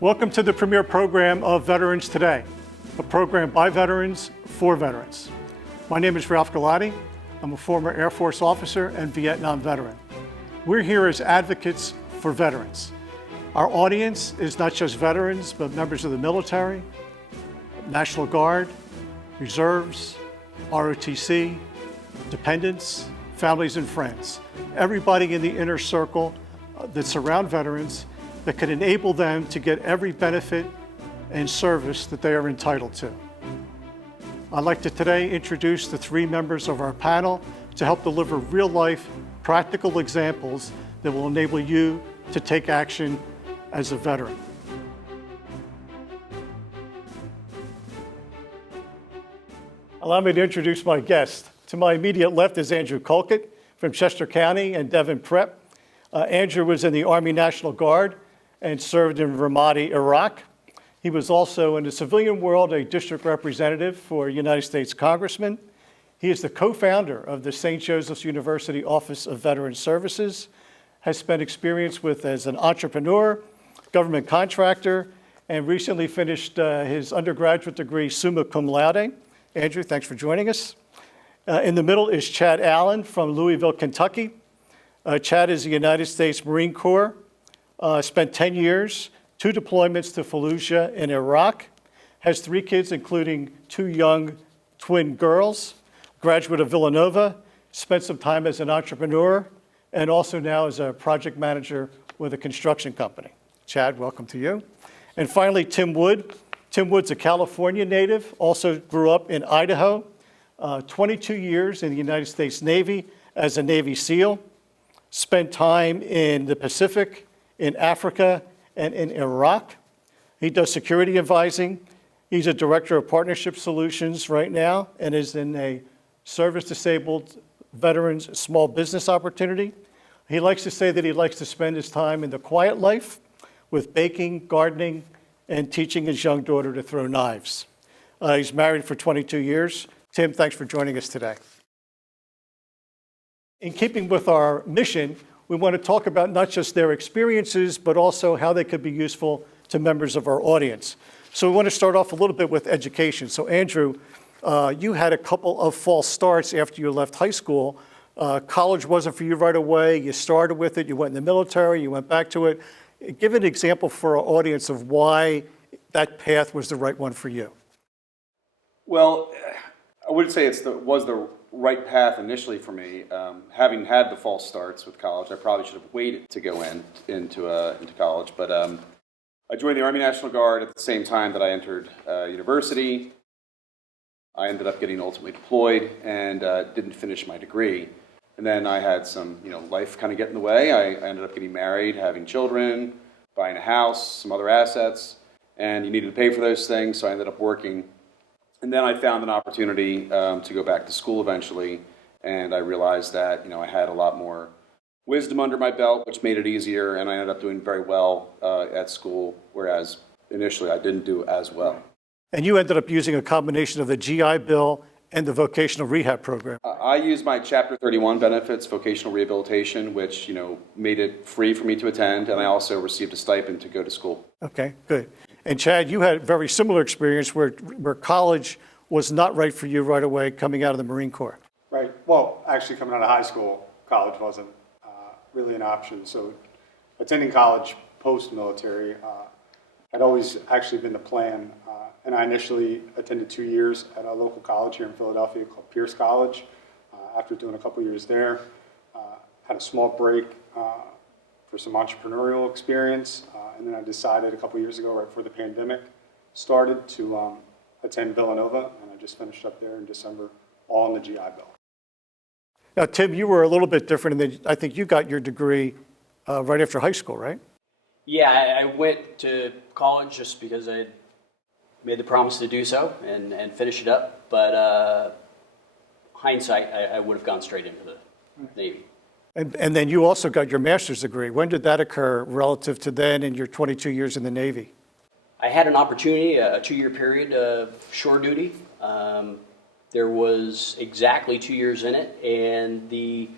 Welcome to the premier program of Veterans Today, a program by veterans for veterans. My name is Ralph Galati. I'm a former Air Force officer and Vietnam veteran. We're here as advocates for veterans. Our audience is not just veterans, but members of the military, National Guard, reserves, ROTC, dependents, families and friends. Everybody in the inner circle that surround veterans that can enable them to get every benefit and service that they are entitled to. I'd like to today introduce the three members of our panel to help deliver real-life, practical examples that will enable you to take action as a veteran. Allow me to introduce my guest. To my immediate left is Andrew Colket from Chester County and Devon Prep. Andrew was in the Army National Guard and served in Ramadi, Iraq. He was also in the civilian world a district representative for a United States congressman. He is the co-founder of the St. Joseph's University Office of Veterans Services, has spent experience as an entrepreneur, government contractor, and recently finished his undergraduate degree summa cum laude. Andrew, thanks for joining us. In the middle is Chad Allen from Louisville, Kentucky. Chad is the United States Marine Corps, spent 10 years, 2 deployments to Fallujah in Iraq, has 3 kids, including 2 young twin girls, graduate of Villanova, spent some time as an entrepreneur, and also now as a project manager with a construction company. Chad, welcome to you. And finally, Tim Wood. Tim Wood's a California native, also grew up in Idaho, 22 years in the United States Navy as a Navy SEAL, spent time in the Pacific, in Africa, and in Iraq. He does security advising. He's a director of partnership solutions right now and is in a service-disabled veterans small business opportunity. He likes to say that he likes to spend his time in the quiet life with baking, gardening, and teaching his young daughter to throw knives. He's married for 22 years. Tim, thanks for joining us today. In keeping with our mission, we want to talk about not just their experiences, but also how they could be useful to members of our audience. So we want to start off a little bit with education. So Andrew, you had a couple of false starts after you left high school. College wasn't for you right away. You started with it, you went in the military, you went back to it. Give an example for our audience of why that path was the right one for you. Well, I wouldn't say it was the right path initially for me. Having had the false starts with college, I probably should have waited to go into college. But I joined the Army National Guard at the same time that I entered university. I ended up getting ultimately deployed and didn't finish my degree. And then I had some, life kind of get in the way. I ended up getting married, having children, buying a house, some other assets, and you needed to pay for those things, so I ended up working. And then I found an opportunity to go back to school eventually, and I realized that I had a lot more wisdom under my belt, which made it easier, and I ended up doing very well at school, whereas initially I didn't do as well. And you ended up using a combination of the GI Bill and the vocational rehab program. I used my Chapter 31 benefits, vocational rehabilitation, which made it free for me to attend, and I also received a stipend to go to school. Okay, good. And Chad, you had a very similar experience where college was not right for you right away coming out of the Marine Corps. Right. Well, actually coming out of high school, college wasn't really an option. So attending college post-military had always actually been the plan. And I initially attended 2 years at a local college here in Philadelphia called Pierce College. After doing a couple years there, had a small break for some entrepreneurial experience. And then I decided a couple years ago, right before the pandemic started, to attend Villanova, and I just finished up there in December, all in the GI Bill. Now, Tim, you were a little bit different in that I think you got your degree right after high school, right? Yeah, I went to college just because I made the promise to do so and finish it up. But hindsight, I would have gone straight into the Navy. And then you also got your master's degree. When did that occur relative to then and your 22 years in the Navy? I had an opportunity, a 2-year period of shore duty. There was exactly 2 years in it, and the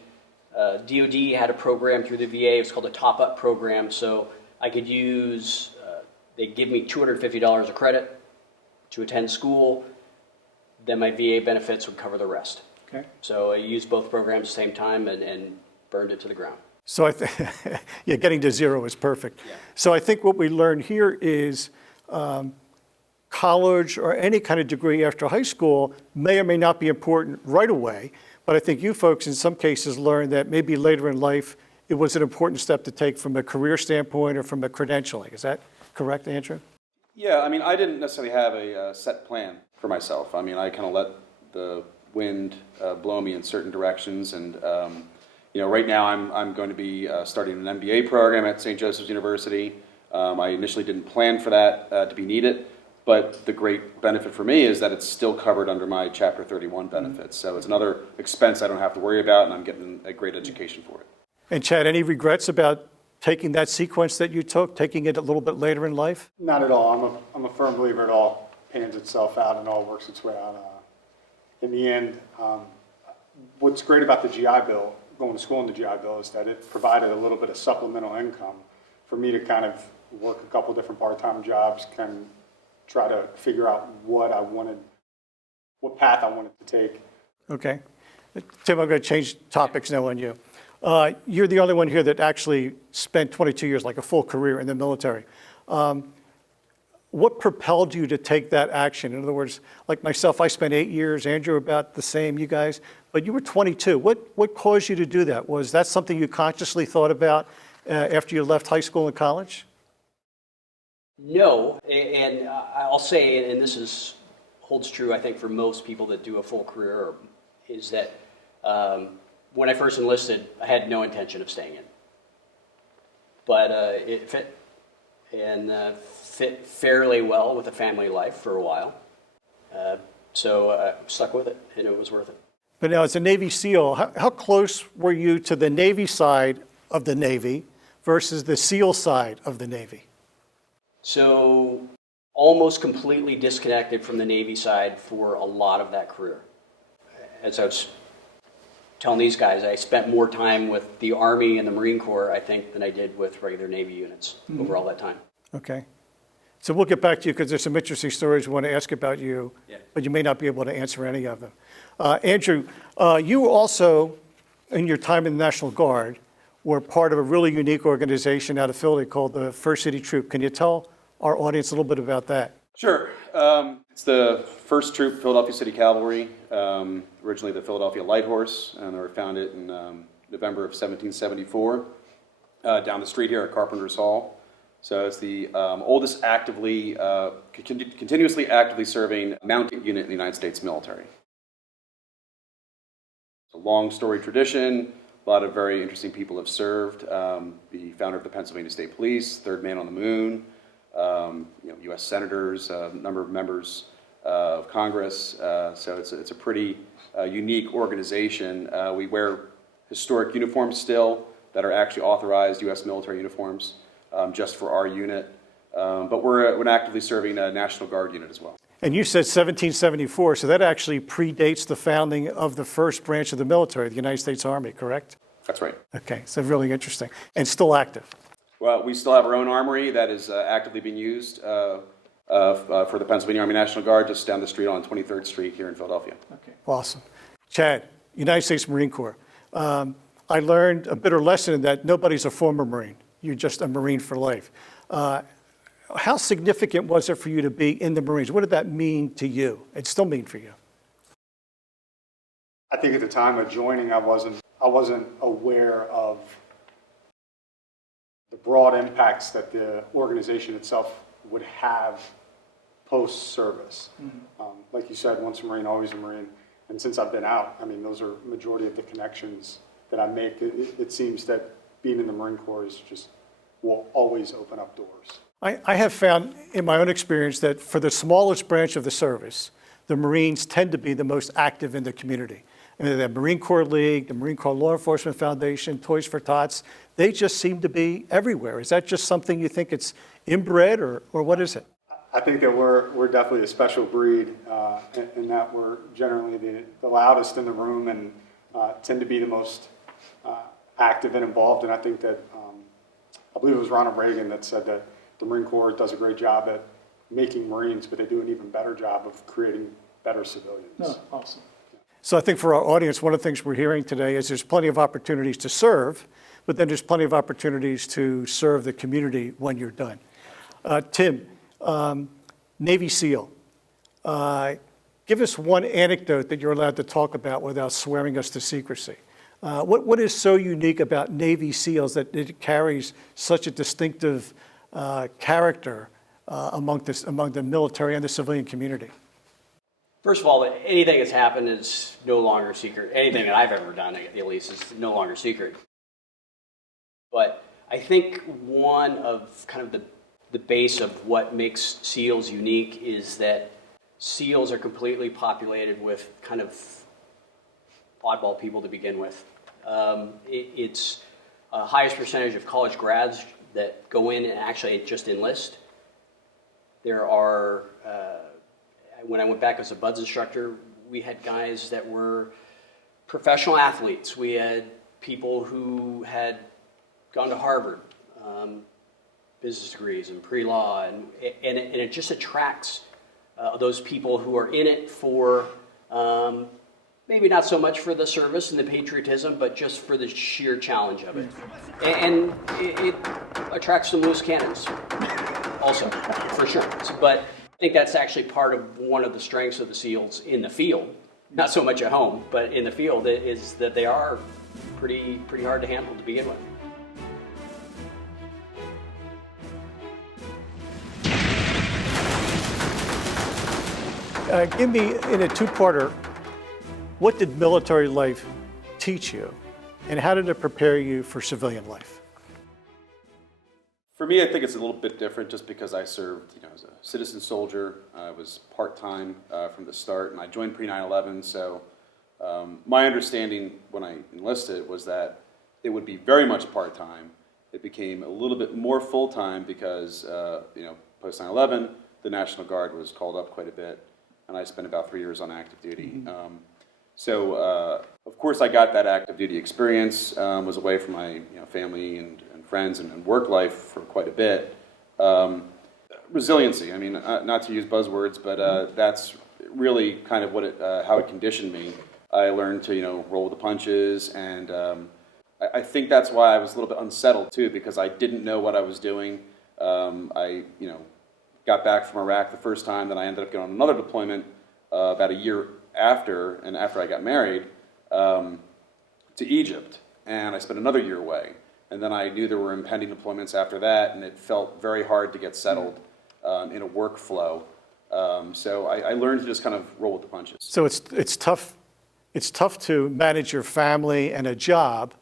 DoD had a program through the VA. It was called a top-up program, so I could use they give me $250 of credit to attend school, then my VA benefits would cover the rest. Okay. So I used both programs at the same time and burned it to the ground. So yeah, getting to zero is perfect. Yeah. So I think what we learn here is college or any kind of degree after high school may or may not be important right away, but I think you folks in some cases learned that maybe later in life it was an important step to take from a career standpoint or from a credentialing. Is that correct, Andrew? Yeah, I mean, I didn't necessarily have a set plan for myself. I mean, I kind of let the wind blow me in certain directions, and right now I'm going to be starting an MBA program at St. Joseph's University. I initially didn't plan for that to be needed, but the great benefit for me is that it's still covered under my Chapter 31 benefits. So it's another expense I don't have to worry about, and I'm getting a great education for it. And Chad, any regrets about taking that sequence that you took, taking it a little bit later in life? Not at all. I'm a firm believer it all pans itself out and all works its way out. In the end, what's great about the GI Bill, going to school in the GI Bill, is that it provided a little bit of supplemental income for me to kind of work a couple different part-time jobs, kind of try to figure out what path I wanted to take. Okay. Tim, I'm going to change topics now on you. You're the only one here that actually spent 22 years, like a full career in the military. What propelled you to take that action? In other words, like myself, I spent 8 years, Andrew about the same, you guys, but you were 22. What caused you to do that? Was that something you consciously thought about after you left high school and college? No, and I'll say, and this holds true, I think, for most people that do a full career, is that when I first enlisted, I had no intention of staying in. But it fit, and fit fairly well with a family life for a while. So I stuck with it, and it was worth it. But now, as a Navy SEAL, how close were you to the Navy side of the Navy versus the SEAL side of the Navy? So almost completely disconnected from the Navy side for a lot of that career. As I was telling these guys, I spent more time with the Army and the Marine Corps, I think, than I did with regular Navy units over all that time. Okay. So we'll get back to you because there's some interesting stories we want to ask about you, but you may not be able to answer any of them. Andrew, you also, in your time in the National Guard, were part of a really unique organization out of Philly called the First City Troop. Can you tell our audience a little bit about that? Sure. It's the 1st Troop Philadelphia City Cavalry, originally the Philadelphia Light Horse, and they were founded in November of 1774 down the street here at Carpenter's Hall. So it's the oldest continuously actively serving mounted unit in the United States military. It's a long storied tradition. A lot of very interesting people have served. The founder of the Pennsylvania State Police, third man on the moon, U.S. senators, a number of members of Congress. So it's a pretty unique organization. We wear historic uniforms still that are actually authorized U.S. military uniforms just for our unit. But we're an actively serving National Guard unit as well. And you said 1774, so that actually predates the founding of the first branch of the military, the United States Army, correct? That's right. Okay, so really interesting. And still active. Well, we still have our own armory that is actively being used for the Pennsylvania Army National Guard just down the street on 23rd Street here in Philadelphia. Okay. Awesome. Chad, United States Marine Corps. I learned a bitter lesson in that nobody's a former Marine. You're just a Marine for life. How significant was it for you to be in the Marines? What did that mean to you? It still mean for you? I think at the time of joining, I wasn't aware of the broad impacts that the organization itself would have post-service. Like you said, once a Marine, always a Marine. And since I've been out, I mean, those are majority of the connections that I make. It seems that being in the Marine Corps is just will always open up doors. I have found in my own experience that for the smallest branch of the service, the Marines tend to be the most active in the community. I mean, the Marine Corps League, the Marine Corps Law Enforcement Foundation, Toys for Tots, they just seem to be everywhere. Is that just something you think it's inbred or what is it? I think that we're definitely a special breed in that we're generally the loudest in the room and tend to be the most active and involved. And I think that, I believe it was Ronald Reagan that said that The Marine Corps does a great job at making Marines, but they do an even better job of creating better civilians. Awesome. So I think for our audience, one of the things we're hearing today is there's plenty of opportunities to serve, but then there's plenty of opportunities to serve the community when you're done. Tim, Navy SEAL. Give us one anecdote that you're allowed to talk about without swearing us to secrecy. What is so unique about Navy SEALs that it carries such a distinctive character among the military and the civilian community? First of all, anything that's happened is no longer secret. Anything that I've ever done, at least, is no longer secret. But I think one of kind of the base of what makes SEALs unique is that SEALs are completely populated with kind of oddball people to begin with. It's a highest percentage of college grads that go in and actually just enlist. There are, when I went back as a BUDS instructor, we had guys that were professional athletes. We had people who had gone to Harvard, business degrees and pre-law, and it just attracts those people who are in it for maybe not so much for the service and the patriotism, but just for the sheer challenge of it. And it attracts some loose cannons also, for sure. But I think that's actually part of one of the strengths of the SEALs in the field, not so much at home, but in the field, is that they are pretty hard to handle to begin with. Give me, in a two-parter, what did military life teach you, and how did it prepare you for civilian life? For me, I think it's a little bit different just because I served, as a citizen soldier. I was part-time from the start, and I joined pre-9/11, so my understanding when I enlisted was that it would be very much part-time. It became a little bit more full-time because, post-9/11, the National Guard was called up quite a bit, and I spent about 3 years on active duty. Of course, I got that active duty experience, was away from my family and friends and work life for quite a bit. Resiliency, I mean, not to use buzzwords, but that's really kind of how it conditioned me. I learned to, roll with the punches, and I think that's why I was a little bit unsettled too, because I didn't know what I was doing. I got back from Iraq the first time, then I ended up going on another deployment about a year after I got married, to Egypt, and I spent another year away. And then I knew there were impending deployments after that, and it felt very hard to get settled in a workflow. So I learned to just kind of roll with the punches. So it's tough. It's tough to manage your family and a job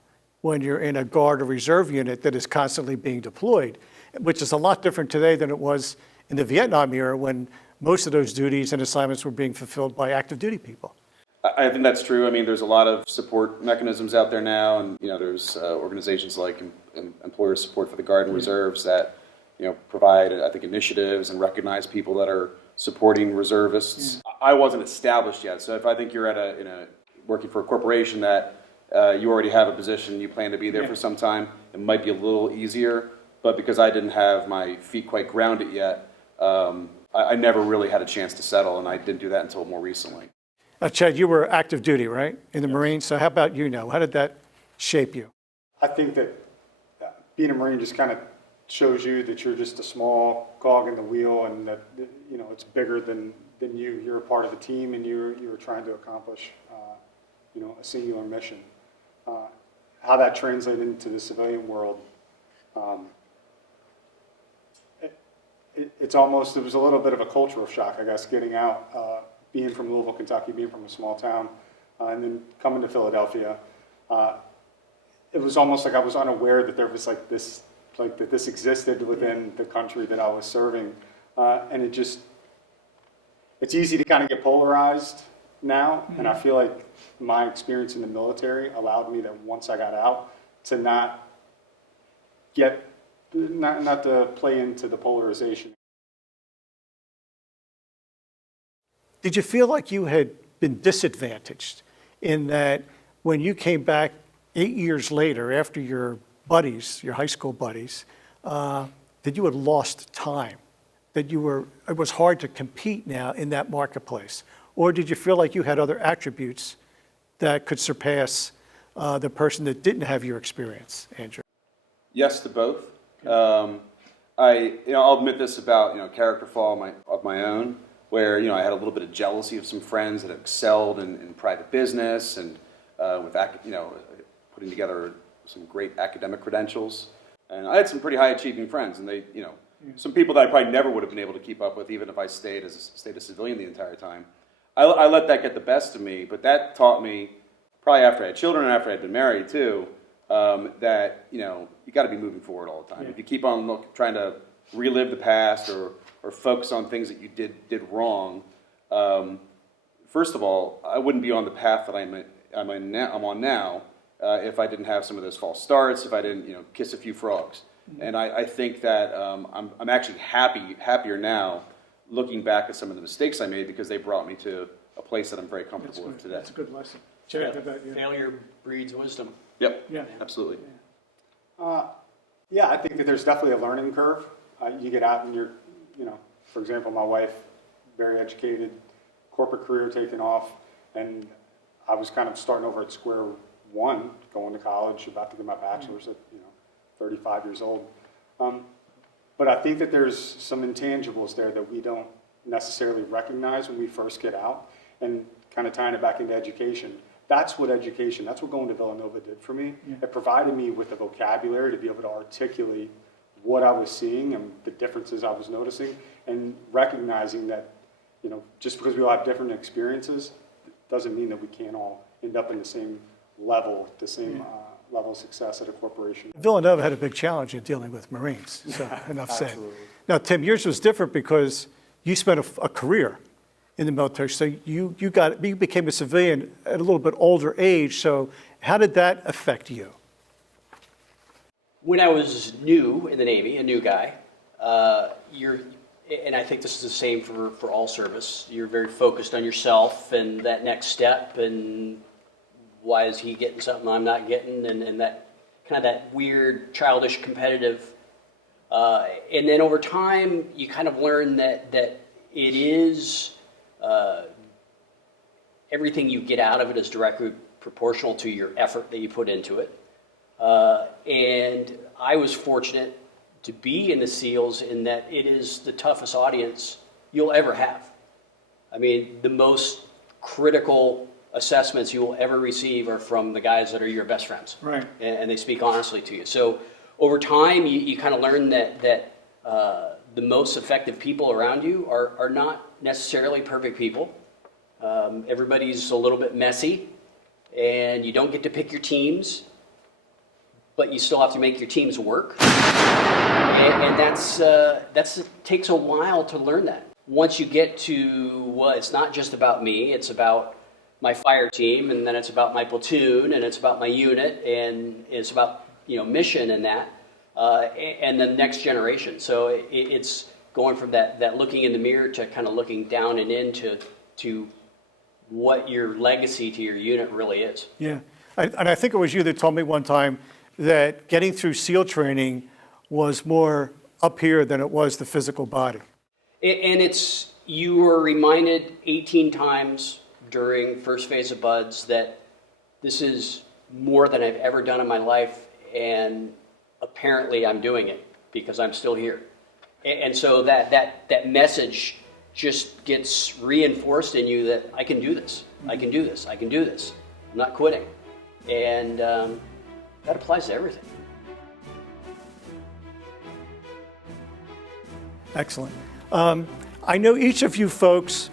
when you're in a Guard or Reserve unit that is constantly being deployed, which is a lot different today than it was in the Vietnam era when most of those duties and assignments were being fulfilled by active duty people. I think that's true. I mean, there's a lot of support mechanisms out there now, and there's organizations like Employer Support for the Guard and Reserves that provide, I think, initiatives and recognize people that are supporting reservists. I wasn't established yet, so if I think you're at working for a corporation that you already have a position, you plan to be there for some time, it might be a little easier. But because I didn't have my feet quite grounded yet, I never really had a chance to settle, and I didn't do that until more recently. Chad, you were active duty, right, in the Marines? So how about how did that shape you? I think that being a Marine just kind of shows you that you're just a small cog in the wheel, and that it's bigger than you. You're a part of a team, and you're trying to accomplish a singular mission. How that translated into the civilian world, it was a little bit of a cultural shock, I guess, getting out. Being from Louisville, Kentucky, being from a small town, and then coming to Philadelphia, it was almost like I was unaware that there was that this existed within the country that I was serving, and it's easy to kind of get polarized now, and I feel like my experience in the military allowed me that once I got out to not to play into the polarization. Did you feel like you had been disadvantaged in that when you came back 8 years later after your buddies, your high school buddies, that you had lost time, that it was hard to compete now in that marketplace? Or did you feel like you had other attributes that could surpass the person that didn't have your experience, Andrew? Yes to both. I'll admit this about character flaw of my own, where I had a little bit of jealousy of some friends that excelled in private business and with putting together some great academic credentials. And I had some pretty high achieving friends, and they some people that I probably never would have been able to keep up with, even if I stayed a civilian the entire time. I let that get the best of me, but that taught me, probably after I had children and after I had been married too, that you got to be moving forward all the time. Yeah. If you keep on trying to relive the past or focus on things that you did wrong, first of all, I wouldn't be on the path that I'm on now if I didn't have some of those false starts, if I didn't kiss a few frogs. Mm-hmm. And I think that I'm actually happier now looking back at some of the mistakes I made, because they brought me to a place that I'm very comfortable with today. That's a good lesson. Jared, how about you? Failure breeds wisdom. Yep. Yeah. Absolutely. Yeah, I think that there's definitely a learning curve. You get out and you're, for example, my wife, very educated, corporate career taken off, and I was kind of starting over at square one, going to college, about to get my bachelor's at 35 years old. But I think that there's some intangibles there that we don't necessarily recognize when we first get out, and kind of tying it back into education. That's what going to Villanova did for me. Yeah. It provided me with the vocabulary to be able to articulate what I was seeing and the differences I was noticing, and recognizing that, just because we all have different experiences, doesn't mean that we can't all end up in the same level, level of success at a corporation. Villanova had a big challenge in dealing with Marines, so enough said. Absolutely. Now, Tim, yours was different because you spent a career in the military, so you became a civilian at a little bit older age, so how did that affect you? When I was new in the Navy, a new guy, and I think this is the same for all service, you're very focused on yourself and that next step, and why is he getting something I'm not getting, and that kind of that weird, childish, competitive. And then over time, you kind of learn that it is, everything you get out of it is directly proportional to your effort that you put into it. And I was fortunate to be in the SEALs in that it is the toughest audience you'll ever have. I mean, the most critical assessments you will ever receive are from the guys that are your best friends. Right. And they speak honestly to you. So over time, you kind of learn that the most effective people around you are not necessarily perfect people. Everybody's a little bit messy, and you don't get to pick your teams, but you still have to make your teams work. And that's takes a while to learn that. Once you get to, well, it's not just about me, it's about my fire team, and then it's about my platoon, and it's about my unit, and it's about mission and that, and the next generation. So it's going from that looking in the mirror to kind of looking down and into what your legacy to your unit really is. Yeah, and I think it was you that told me one time that getting through SEAL training was more up here than it was the physical body. And you were reminded 18 times during first phase of BUDS that this is more than I've ever done in my life, and apparently I'm doing it because I'm still here. And so that message just gets reinforced in you that I can do this, I can do this, I can do this. I'm not quitting. And that applies to everything. Excellent. I know each of you folks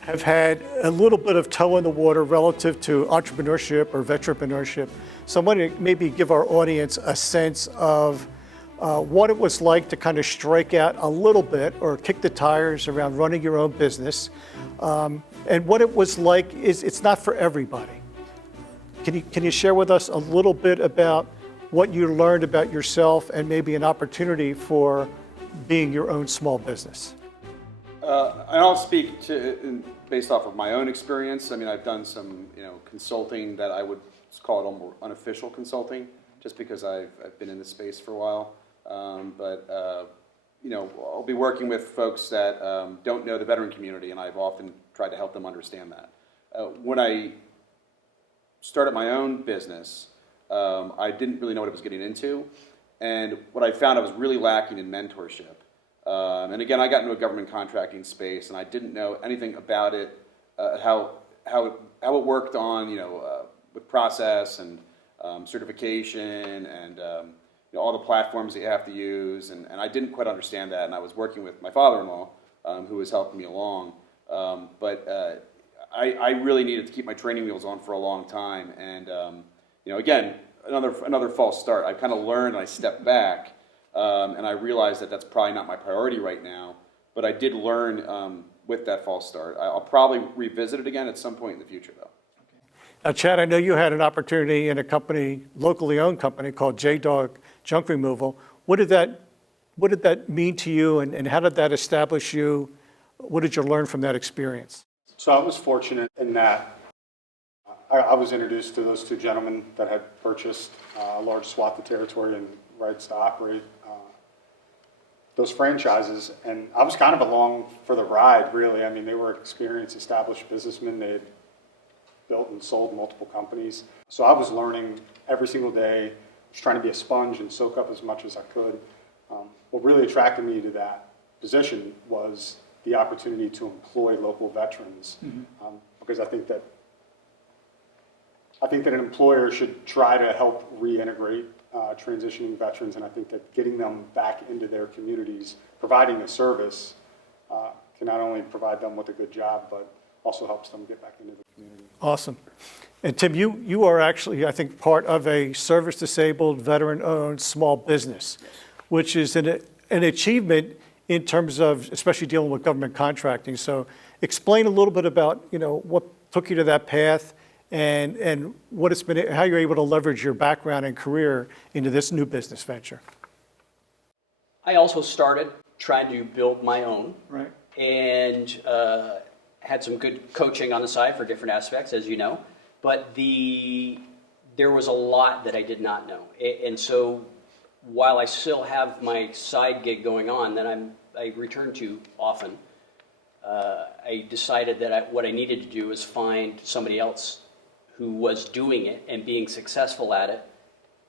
have had a little bit of toe in the water relative to entrepreneurship or veteranpreneurship. So I'm going to maybe give our audience a sense of what it was like to kind of strike out a little bit or kick the tires around running your own business. And what it was like is it's not for everybody. Can you share with us a little bit about what you learned about yourself and maybe an opportunity for being your own small business? And I'll speak based off of my own experience. I mean, I've done some, consulting that I would call it almost unofficial consulting, just because I've been in this space for a while. But I'll be working with folks that don't know the veteran community, and I've often tried to help them understand that. When I started my own business, I didn't really know what I was getting into, and what I found I was really lacking in mentorship. And again, I got into a government contracting space, and I didn't know anything about it, how it worked on, with process and certification and all the platforms that you have to use, and I didn't quite understand that, and I was working with my father-in-law, who was helping me along, but I really needed to keep my training wheels on for a long time, and again, another false start. I kind of learned, and I stepped back, and I realized that that's probably not my priority right now, but I did learn with that false start. I'll probably revisit it again at some point in the future, though. Now, Chad, I know you had an opportunity in a company, locally owned company called J-Dog Junk Removal. What did that mean to you, and how did that establish you? What did you learn from that experience? So I was fortunate in that I was introduced to those two gentlemen that had purchased a large swath of territory and rights to operate those franchises, and I was kind of along for the ride, really. I mean, they were experienced, established businessmen. They had built and sold multiple companies. So I was learning every single day, just trying to be a sponge and soak up as much as I could. What really attracted me to that position was the opportunity to employ local veterans, because I think that an employer should try to help reintegrate transitioning veterans, and I think that getting them back into their communities, providing a service, can not only provide them with a good job, but also helps them get back into the community. Awesome. And Tim, you are actually, I think, part of a service-disabled, veteran-owned small business, which is an achievement in terms of especially dealing with government contracting. So explain a little bit about, what took you to that path and what it's been, how you're able to leverage your background and career into this new business venture. I also started trying to build my own. Right. And had some good coaching on the side for different aspects, as you know. But there was a lot that I did not know. And so while I still have my side gig going on that I return to often, I decided that what I needed to do was find somebody else who was doing it and being successful at it.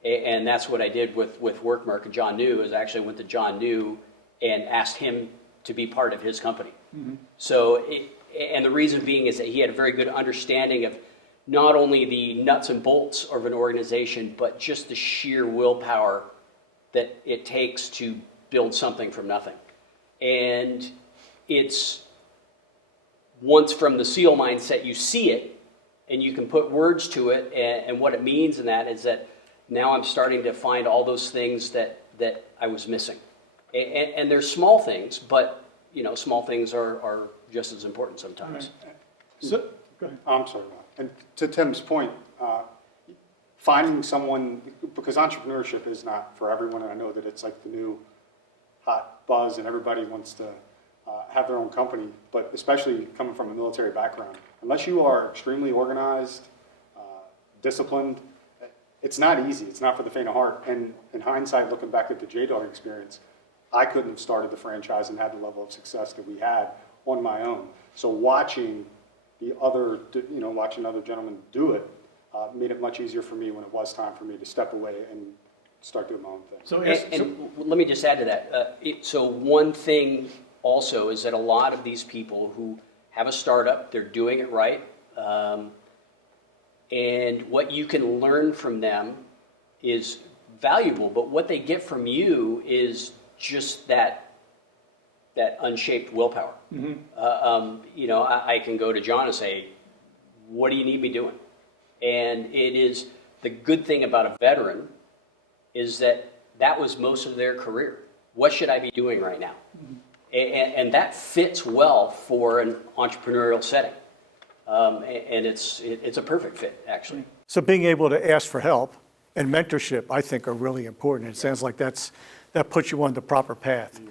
And that's what I did with Workmark and John New, is I actually went to John New and asked him to be part of his company. Mm-hmm. So, and the reason being is that he had a very good understanding of not only the nuts and bolts of an organization, but just the sheer willpower that it takes to build something from nothing. And it's once from the SEAL mindset, you see it, and you can put words to it, and what it means in that is that now I'm starting to find all those things that I was missing. And they're small things, but small things are just as important sometimes. So, go ahead. I'm sorry, Bob. And to Tim's point, finding someone, because entrepreneurship is not for everyone, and I know that it's like the new hot buzz and everybody wants to have their own company, but especially coming from a military background, unless you are extremely organized, disciplined, it's not easy. It's not for the faint of heart. And in hindsight, looking back at the J-Dog experience, I couldn't have started the franchise and had the level of success that we had on my own. So watching other gentlemen do it made it much easier for me when it was time for me to step away and start doing my own thing. So, and let me just add to that. So one thing also is that a lot of these people who have a startup, they're doing it right, and what you can learn from them is valuable, but what they get from you is just that unshaped willpower. Mm-hmm. I can go to John and say, what do you need me doing? And it is the good thing about a veteran is that was most of their career. What should I be doing right now? Mm-hmm. And that fits well for an entrepreneurial setting. And it's a perfect fit, actually. So being able to ask for help and mentorship, I think, are really important. It sounds like that puts you on the proper path.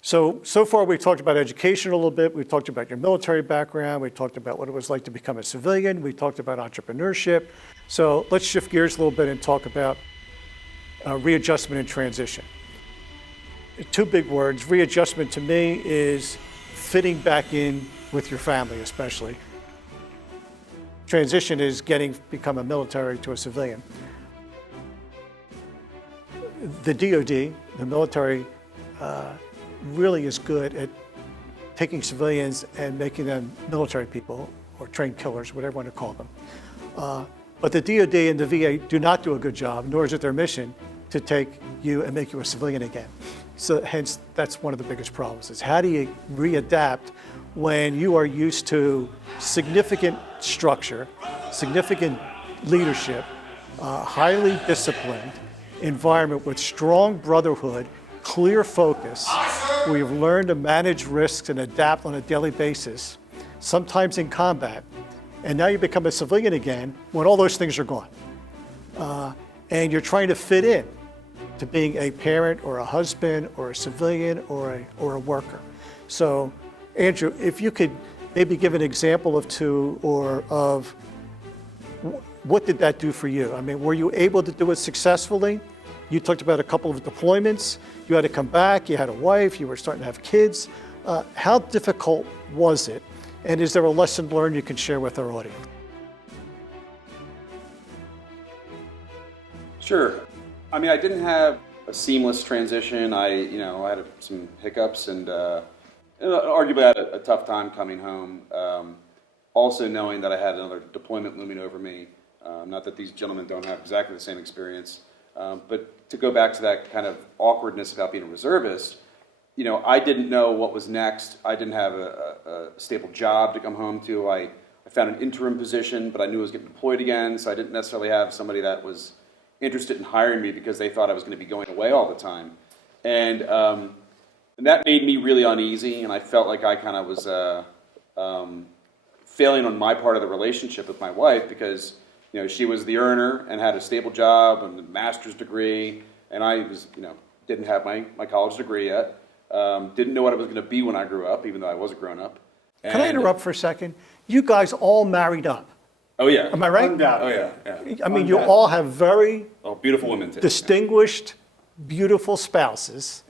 So far we've talked about education a little bit. We've talked about your military background. We talked about what it was like to become a civilian. We talked about entrepreneurship. So let's shift gears a little bit and talk about readjustment and transition. two big words. Readjustment to me is fitting back in with your family, especially. Transition is become a military to a civilian. The DoD, the military, really is good at taking civilians and making them military people or trained killers, whatever you want to call them. But the DoD and the VA do not do a good job, nor is it their mission to take you and make you a civilian again. So hence, that's one of the biggest problems is how do you readapt when you are used to significant structure, significant leadership, highly disciplined environment with strong brotherhood, clear focus, where you've learned to manage risks and adapt on a daily basis, sometimes in combat, and now you become a civilian again when all those things are gone. And you're trying to fit in to being a parent or a husband or a civilian or a worker. So, Andrew, if you could maybe give an example of two or of what did that do for you? I mean, were you able to do it successfully? You talked about a couple of deployments. You had to come back. You had a wife. You were starting to have kids. How difficult was it? And is there a lesson learned you can share with our audience? Sure. I mean, I didn't have a seamless transition. I had some hiccups and arguably had a tough time coming home. Also knowing that I had another deployment looming over me. Not that these gentlemen don't have exactly the same experience, but to go back to that kind of awkwardness about being a reservist, I didn't know what was next. I didn't have a stable job to come home to. I found an interim position, but I knew I was getting deployed again, so I didn't necessarily have somebody that was interested in hiring me because they thought I was going to be going away all the time. And that made me really uneasy, and I felt like I kind of was failing on my part of the relationship with my wife because she was the earner and had a stable job and a master's degree, and I was, didn't have my college degree yet. Didn't know what I was going to be when I grew up, even though I was a grown up. Can I interrupt for a second? You guys all married up. Oh yeah. Am I right? Undoubtedly. Oh yeah. I mean, you all have very Beautiful women too. distinguished, beautiful spouses.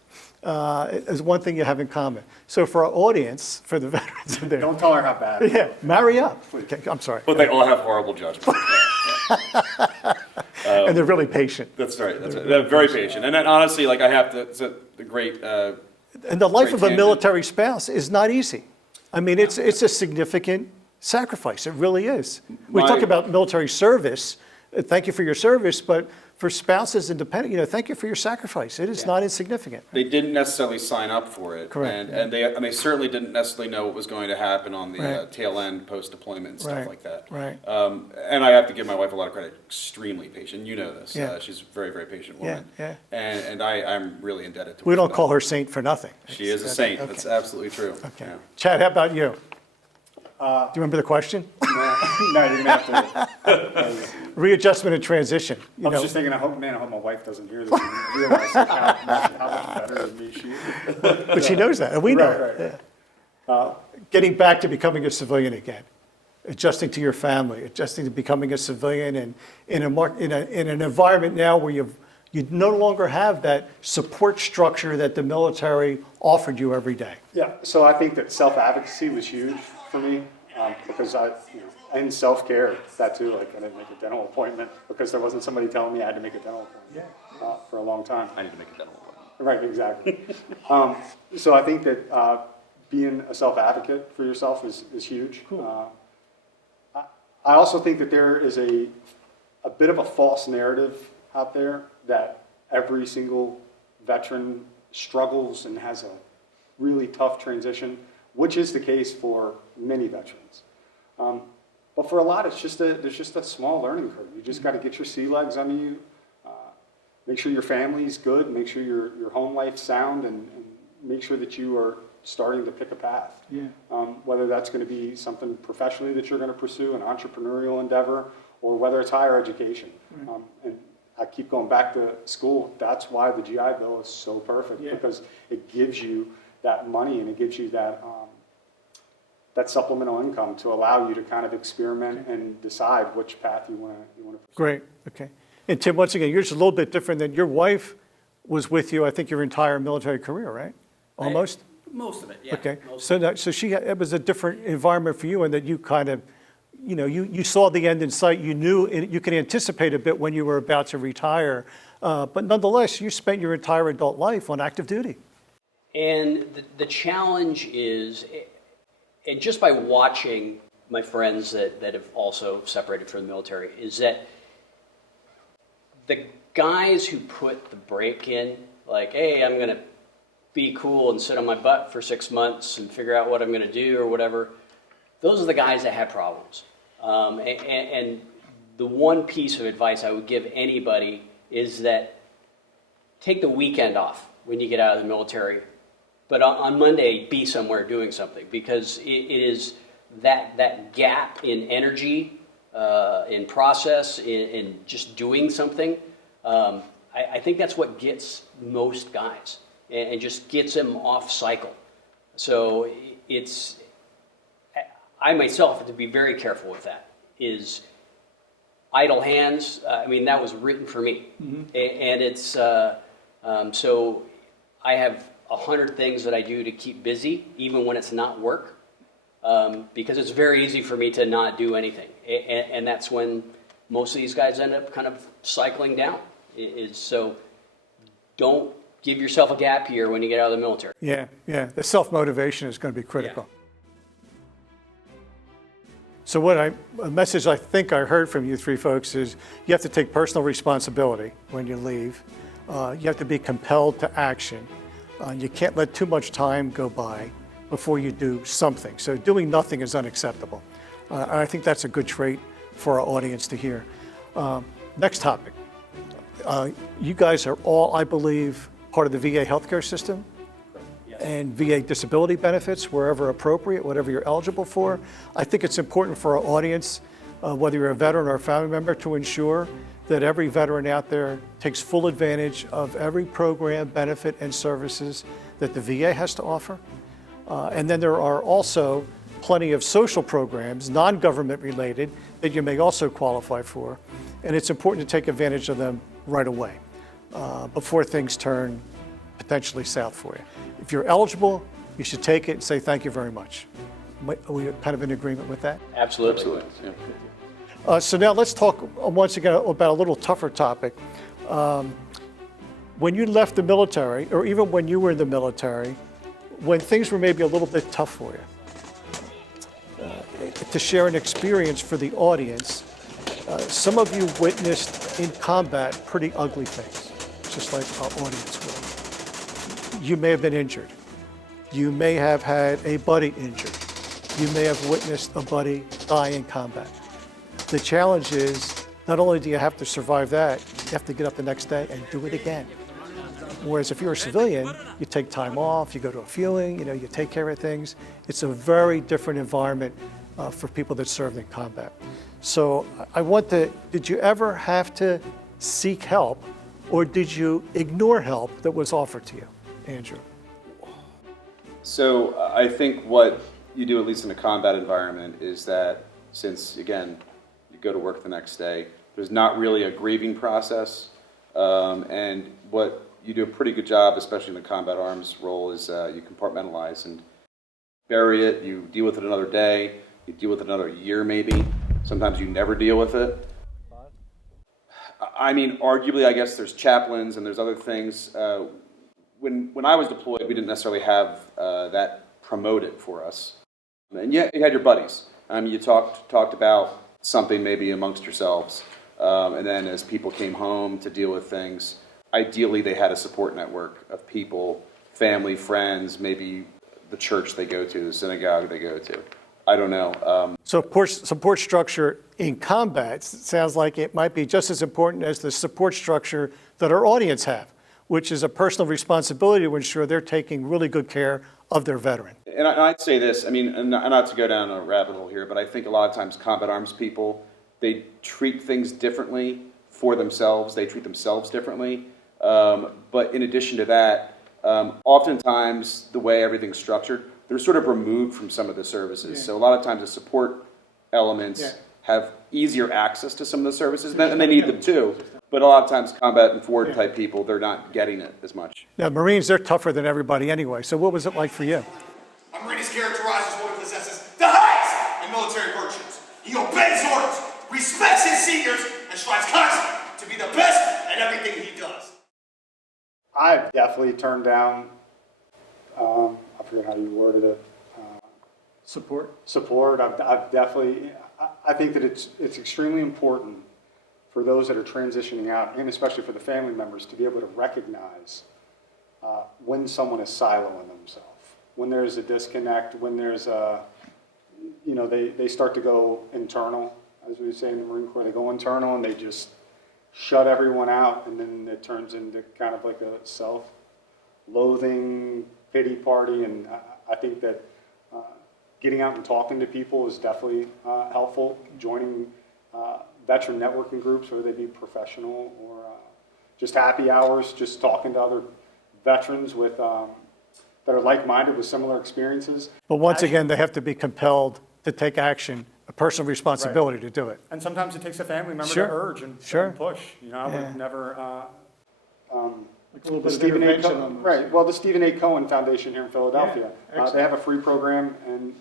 Is one thing you have in common. So for our audience, for the veterans in there, Don't tell her how bad. yeah, marry up. Okay, I'm sorry. But they all have horrible judgment. And they're really patient. That's right. They're very patient. And then honestly, I have to. It's the great. And the life Great of a tangent. military spouse is not easy. I mean, it's a significant sacrifice. It really is. We My- talk about military service. Thank you for your service, but for spouses and dependent, thank you for your sacrifice. It is not insignificant. They didn't necessarily sign up for it, Correct. and they certainly didn't necessarily know what was going to happen on the Right. tail end post deployment and stuff Right. like that. Right. And I have to give my wife a lot of credit. Extremely patient. You know this. Yeah. She's a very very patient Yeah, woman. yeah. And I'm really indebted to her. We for don't that. call her saint for nothing. She is a saint. Okay. That's absolutely true. Okay. Yeah. Chad, how about you? Do you remember the question? No, you're gonna have to. Readjustment and transition. I was just thinking, I hope my wife doesn't hear this and realize how much better than me she is. But she knows that, and we know. Right, it. right. Yeah. Getting back to becoming a civilian again, adjusting to your family, adjusting to becoming a civilian, and in an environment now where you no longer have that support structure that the military offered you every day. Yeah, so I think that self-advocacy was huge for me because and self-care, that too. Like I didn't make a dental appointment because there wasn't somebody telling me I had to make a dental appointment for a long time. I need to make a dental appointment. Right, exactly. So I think that being a self-advocate for yourself is huge. Cool. I also think that there is a bit of a false narrative out there that every single veteran struggles and has a really tough transition, which is the case for many veterans. But for a lot, there's just a small learning curve. You just got to get your sea legs under you, make sure your family's good, make sure your home life's sound, and make sure that you are starting to pick a path. Yeah. Whether that's going to be something professionally that you're going to pursue, an entrepreneurial endeavor, or whether it's higher education. And I keep going back to school. That's why the GI Bill is so perfect, because it gives you that money and it gives you that that supplemental income to allow you to kind of experiment and decide which path you want to pursue. Great. Okay. And Tim, once again, yours is a little bit different than your wife was with you, I think, your entire military career, right? Almost? Most of it, yeah. Okay, Most so it was a different environment for you, and that you kind of, you saw the end in sight. You knew, you could anticipate a bit when you were about to retire, but nonetheless, you spent your entire adult life on active duty. And the challenge is, and just by watching my friends that have also separated from the military, is that the guys who put the break in, like, hey, I'm going to be cool and sit on my butt for 6 months and figure out what I'm going to do or whatever, those are the guys that have problems. And the one piece of advice I would give anybody is that take the weekend off when you get out of the military, but on Monday, be somewhere doing something, because it is that gap in energy, in process, in just doing something. I think that's what gets most guys and just gets them off cycle. So I myself have to be very careful with that. Is idle hands, that was written for me. Mm-hmm. And it's, so I have 100 things that I do to keep busy, even when it's not work, because it's very easy for me to not do anything. And that's when most of these guys end up kind of cycling down. So don't give yourself a gap year when you get out of the military. Yeah. The self-motivation is going to be critical. Yeah. So a message I think I heard from you three folks is you have to take personal responsibility when you leave. You have to be compelled to action. You can't let too much time go by before you do something. So doing nothing is unacceptable. And I think that's a good trait for our audience to hear. Next topic. You guys are all, I believe, part of the VA healthcare system. And VA disability benefits wherever appropriate, whatever you're eligible for. I think it's important for our audience, whether you're a veteran or a family member, to ensure that every veteran out there takes full advantage of every program, benefit, and services that the VA has to offer. And then there are also plenty of social programs, non-government related, that you may also qualify for. And it's important to take advantage of them right away before things turn potentially south for you. If you're eligible, you should take it and say thank you very much. Are we kind of in agreement with that? Absolutely. Yeah. So now let's talk once again about a little tougher topic. When you left the military, or even when you were in the military, when things were maybe a little bit tough for you, to share an experience for the audience, some of you witnessed in combat pretty ugly things, just like our audience will. You may have been injured. You may have had a buddy injured. You may have witnessed a buddy die in combat. The challenge is, not only do you have to survive that, you have to get up the next day and do it again. Whereas if you're a civilian, you take time off, you go to a fueling, you take care of things. It's a very different environment for people that served in combat. So did you ever have to seek help, or did you ignore help that was offered to you, Andrew? So I think what you do, at least in a combat environment, is that since, again, you go to work the next day, there's not really a grieving process. And what you do a pretty good job, especially in the combat arms role, is you compartmentalize and bury it. You deal with it another day. You deal with it another year maybe. Sometimes you never deal with it. Arguably, I guess there's chaplains and there's other things. When I was deployed, we didn't necessarily have that promoted for us. And yet you had your buddies. You talked about something maybe amongst yourselves. And then as people came home to deal with things, ideally they had a support network of people, family, friends, maybe the church they go to, the synagogue they go to. I don't know. So support structure in combat sounds like it might be just as important as the support structure that our audience have, which is a personal responsibility to ensure they're taking really good care of their veteran. And I'd say this, and not to go down a rabbit hole here, but I think a lot of times combat arms people, they treat things differently for themselves. They treat themselves differently. But in addition to that, oftentimes the way everything's structured, they're sort of removed from some of the services. Yeah. So a lot of times the support elements have easier access to some of the services, and they need them too. But a lot of times combat and forward type people, they're not getting it as much. Now, Marines, they're tougher than everybody anyway. So what was it like for you? A Marine is characterized as one who possesses the highest in military virtues. He obeys orders, respects his seniors, and strives constantly to be the best at everything he does. I've definitely turned down, I forget how you worded it, support. I've definitely, I think that it's extremely important for those that are transitioning out, and especially for the family members, to be able to recognize when someone is siloing themselves, when there's a disconnect, when there's a, they start to go internal, as we say in the Marine Corps, they go internal and they just shut everyone out, and then it turns into kind of like a self-loathing pity party. And I think that getting out and talking to people is definitely helpful. Joining veteran networking groups, whether they be professional or just happy hours, just talking to other veterans with that are like-minded with similar experiences. But once again, they have to be compelled to take action, a personal responsibility to do it. And sometimes it takes a family member Sure. to urge and Sure. push. I Yeah. would never. Like a little The Stephen A. Cohen, right? Well, the Stephen A. Cohen Foundation here in Philadelphia, they have a free program, and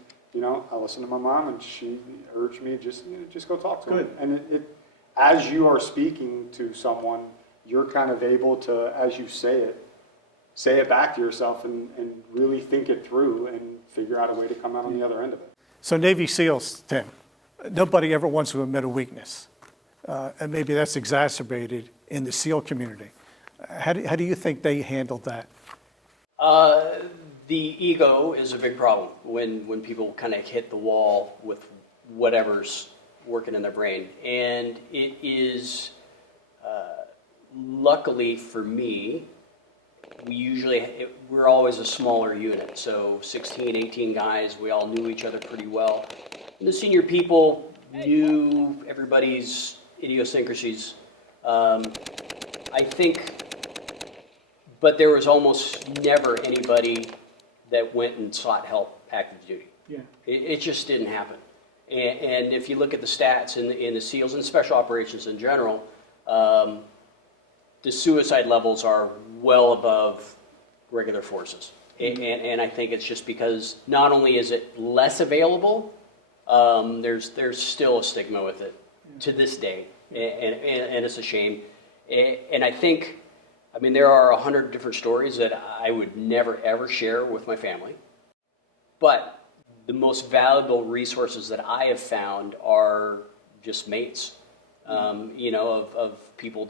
I listened to my mom, and she urged me just go talk to him. And it, as you are speaking to someone, you're kind of able to, as you say it back to yourself, and really think it through and figure out a way to come out on the other end of it. So Navy SEALs, Tim, nobody ever wants to admit a weakness. And maybe that's exacerbated in the SEAL community. How do you think they handled that? The ego is a big problem when people kind of hit the wall with whatever's working in their brain. And it is, luckily for me, we're always a smaller unit. So 16, 18 guys, we all knew each other pretty well. And the senior people knew everybody's idiosyncrasies. I think, but there was almost never anybody that went and sought help active duty. Yeah. It just didn't happen. And if you look at the stats in the SEALs and special operations in general, the suicide levels are well above regular forces. And I think it's just because not only is it less available, there's still a stigma with it to this day, and it's a shame. And I think, there are 100 different stories that I would never ever share with my family, but the most valuable resources that I have found are just mates, of people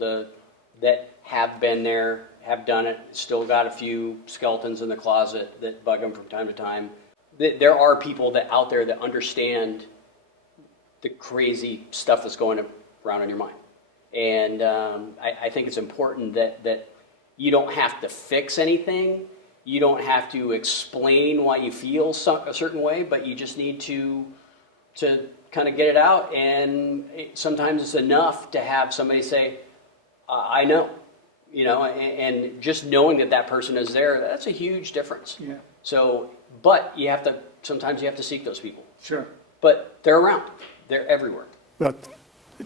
that have been there, have done it, still got a few skeletons in the closet that bug them from time to time. There are people out there that understand the crazy stuff that's going around in your mind. And I think it's important that you don't have to fix anything. You don't have to explain why you feel a certain way, but you just need to kind of get it out. And sometimes it's enough to have somebody say, I know, and just knowing that person is there, that's a huge difference. Yeah. So, but sometimes you have to seek those people. Sure. But they're around. They're everywhere. Well,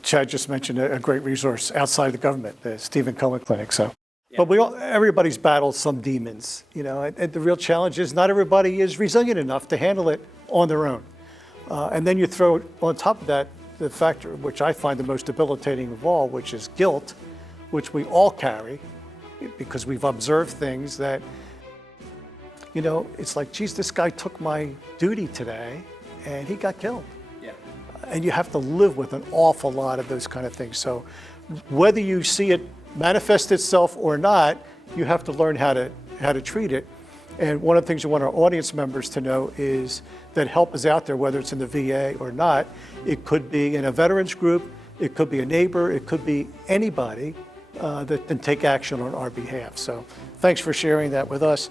Chad just mentioned a great resource outside the government, the Stephen Cohen Clinic. So, but everybody's battled some demons, and the real challenge is not everybody is resilient enough to handle it on their own. And then you throw on top of that the factor, which I find the most debilitating of all, which is guilt, which we all carry because we've observed things that, it's like, geez, this guy took my duty today and he got killed. Yeah. And you have to live with an awful lot of those kind of things. So whether you see it manifest itself or not, you have to learn how to treat it. And one of the things we want our audience members to know is that help is out there, whether it's in the VA or not. It could be in a veterans group, it could be a neighbor, it could be anybody that can take action on our behalf. So thanks for sharing that with us.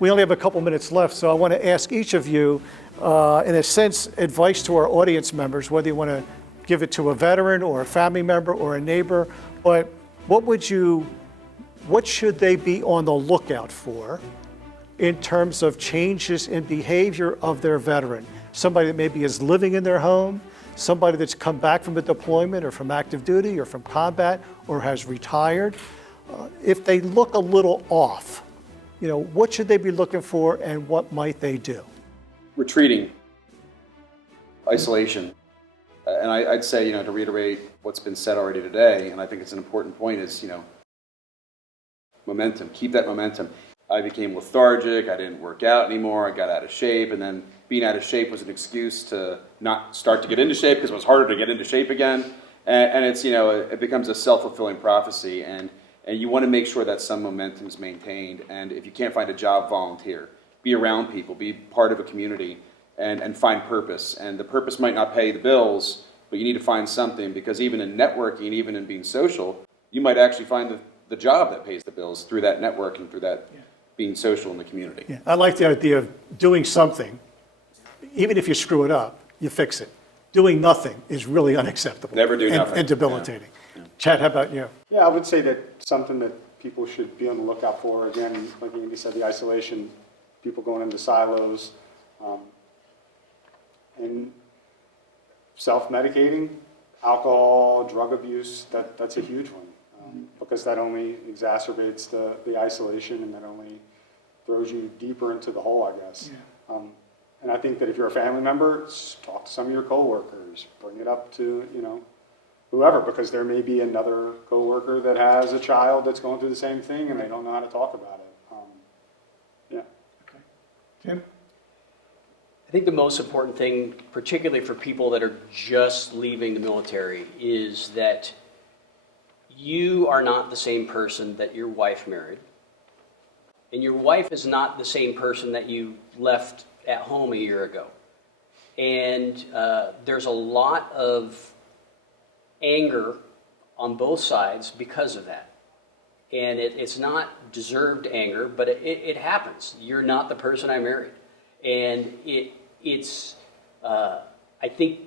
We only have a couple minutes left, so I want to ask each of you, in a sense, advice to our audience members, whether you want to give it to a veteran or a family member or a neighbor, but what should they be on the lookout for in terms of changes in behavior of their veteran? Somebody that maybe is living in their home, somebody that's come back from a deployment or from active duty or from combat or has retired, if they look a little off, what should they be looking for and what might they do? Retreating, isolation. And I'd say, to reiterate what's been said already today, and I think it's an important point, is, momentum. Keep that momentum. I became lethargic. I didn't work out anymore. I got out of shape. And then being out of shape was an excuse to not start to get into shape because it was harder to get into shape again. And it's, it becomes a self-fulfilling prophecy. And you want to make sure that some momentum is maintained. And if you can't find a job, volunteer. Be around people. Be part of a community and find purpose. And the purpose might not pay the bills, but you need to find something, because even in networking, even in being social, you might actually find the job that pays the bills through that networking, through that being social in the community. Yeah, I like the idea of doing something. Even if you screw it up, you fix it. Doing nothing is really unacceptable. Never do nothing. And debilitating. Yeah. Chad, how about you? Yeah, I would say that something that people should be on the lookout for, again, like Andy said, the isolation, people going into silos, and self-medicating, alcohol, drug abuse, that's a huge one. Because that only exacerbates the isolation, and that only throws you deeper into the hole, I guess. Yeah. And I think that if you're a family member, talk to some of your coworkers, bring it up to, whoever, because there may be another coworker that has a child that's going through the same thing and they don't know how to talk about it. Yeah. Okay. Tim? I think the most important thing, particularly for people that are just leaving the military, is that you are not the same person that your wife married. And your wife is not the same person that you left at home a year ago. And there's a lot of anger on both sides because of that. And it's not deserved anger, but it happens. You're not the person I married. And it's I think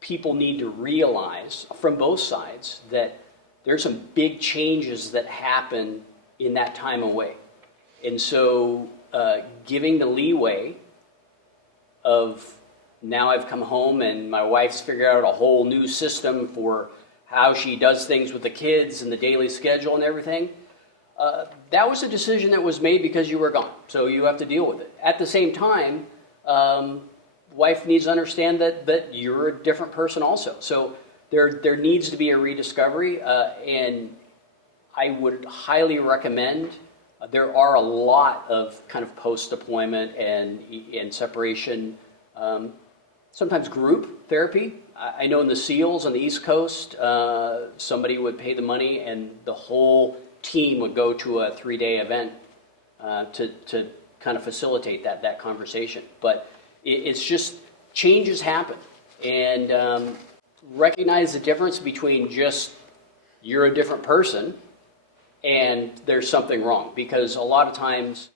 people need to realize from both sides that there's some big changes that happen in that time away. And so giving the leeway of, now I've come home and my wife's figured out a whole new system for how she does things with the kids and the daily schedule and everything, that was a decision that was made because you were gone. So you have to deal with it. At the same time, wife needs to understand that you're a different person also. So there needs to be a rediscovery, and I would highly recommend, there are a lot of kind of post-deployment and separation, sometimes group therapy. I know in the SEALs on the East Coast, somebody would pay the money and the whole team would go to a 3-day event to kind of facilitate that conversation. But it's just, changes happen. And recognize the difference between just you're a different person and there's something wrong. Because a lot of times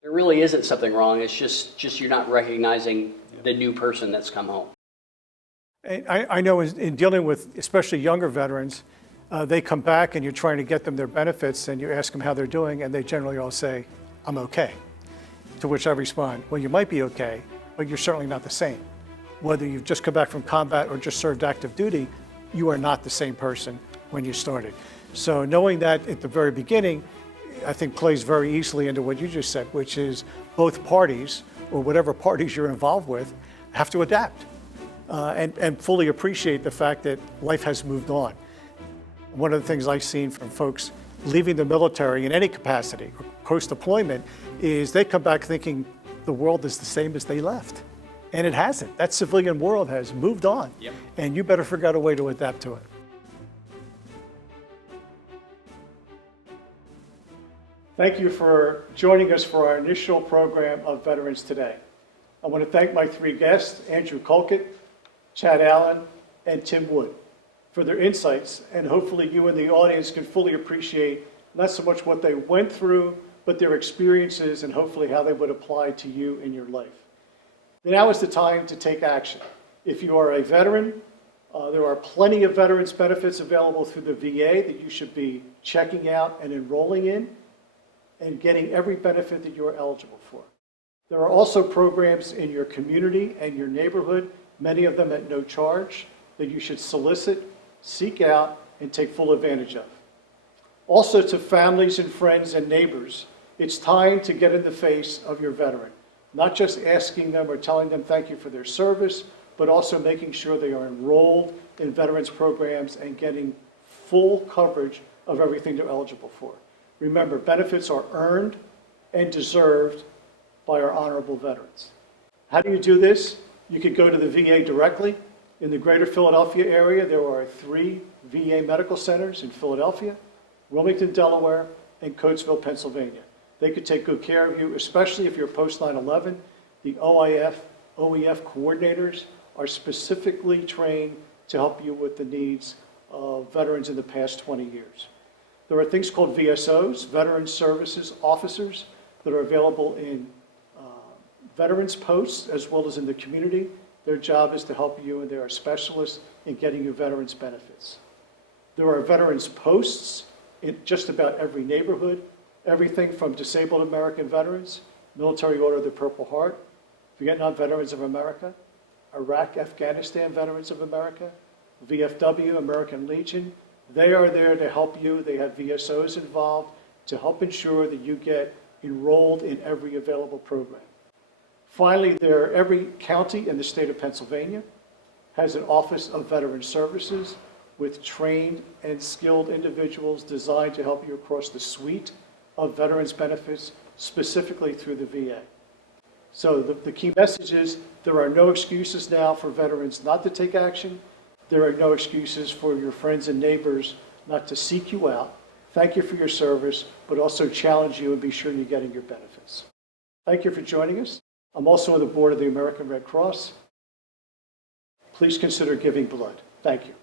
there really isn't something wrong. It's just you're not recognizing the new person that's come home. I know in dealing with especially younger veterans, they come back and you're trying to get them their benefits and you ask them how they're doing and they generally all say, I'm okay. To which I respond, well, you might be okay, but you're certainly not the same. Whether you've just come back from combat or just served active duty, you are not the same person when you started. So knowing that at the very beginning, I think plays very easily into what you just said, which is both parties, or whatever parties you're involved with, have to adapt and fully appreciate the fact that life has moved on. One of the things I've seen from folks leaving the military in any capacity, post-deployment, is they come back thinking the world is the same as they left. And it hasn't. That civilian world has moved on. Yep. And you better figure out a way to adapt to it. Thank you for joining us for our initial program of Veterans Today. I want to thank my three guests, Andrew Colket, Chad Allen, and Tim Wood, for their insights, and hopefully you in the audience can fully appreciate not so much what they went through, but their experiences and hopefully how they would apply to you in your life. Now is the time to take action. If you are a veteran, there are plenty of veterans benefits available through the VA that you should be checking out and enrolling in and getting every benefit that you are eligible for. There are also programs in your community and your neighborhood many of them at no charge, that you should solicit, seek out, and take full advantage of. Also, to families and friends and neighbors, it's time to get in the face of your veteran, not just asking them or telling them thank you for their service, but also making sure they are enrolled in veterans programs and getting full coverage of everything they're eligible for. Remember, benefits are earned and deserved by our honorable veterans. How do you do this? You could go to the VA directly. In the greater Philadelphia area, there are 3 VA medical centers in Philadelphia, Wilmington, Delaware, and Coatesville, Pennsylvania. They could take good care of you, especially if you're post 9/11. The OEF coordinators are specifically trained to help you with the needs of veterans in the past 20 years. There are things called VSOs, Veteran Services Officers, that are available in veterans posts as well as in the community. Their job is to help you, and they are specialists in getting you veterans benefits. There are veterans posts in just about every neighborhood, everything from disabled American veterans, Military Order of the Purple Heart, Vietnam Veterans of America, Iraq, Afghanistan Veterans of America, VFW, American Legion. They are there to help you. They have VSOs involved to help ensure that you get enrolled in every available program. Finally, every county in the state of Pennsylvania has an Office of Veteran Services with trained and skilled individuals designed to help you across the suite of veterans benefits, specifically through the VA. So the key message is there are no excuses now for veterans not to take action. There are no excuses for your friends and neighbors not to seek you out, thank you for your service, but also challenge you and be sure you're getting your benefits. Thank you for joining us. I'm also on the board of the American Red Cross. Please consider giving blood. Thank you.